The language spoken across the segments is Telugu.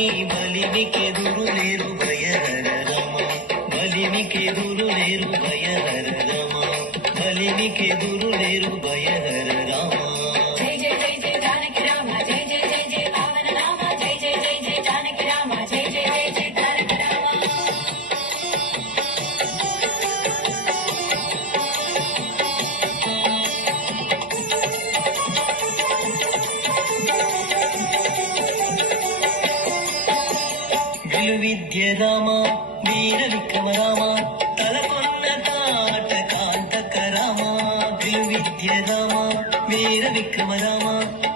నీ బలిమికెదురు లేరు భయహర రమ బలిమికెదురు లేరు భయహర రమ బలిమికెదురు లేరు భయహర రామ జై జై జై జై జానకి రామ జై జై జై జై పావన రామ జై జై జై జై జానకి రామ జై జై జై జై తారక రామ విద్య రామ వీర విక్రమ రామ తలకొన్న తాట కాంతక రామ విద్య రామ వీర విక్రమ రామ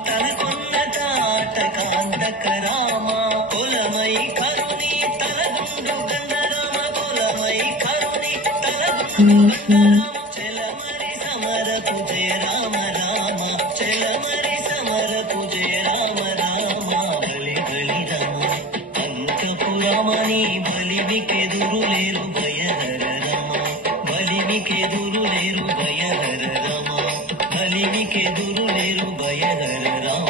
తలకొన్న తాట కాంతక రామ కులమై కరుణి తలగుండు గంధరామ కులమై కరుణి తలగుండు గంధరామ చెలమరి సమరపు జయ రామ రామ చెలమరి సమరపు జయ రామ రామ గలి గలి రామ రామని బలిమికెదురు లేరు భయహర రమ బలిమికెదురు లేరు భయహర రమ బలిమికెదురు లేరు భయహర రామ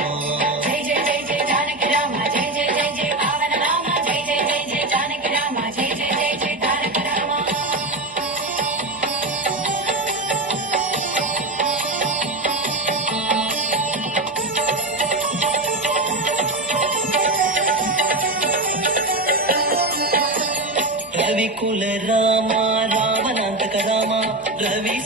జై జై జై జై జానకి రామ జై జై జై జై పావన రామ జై జై జై జై జానకి రామ జై జై జై జై తారక రామ రవికుల రామ రావణాంతక రామ రవి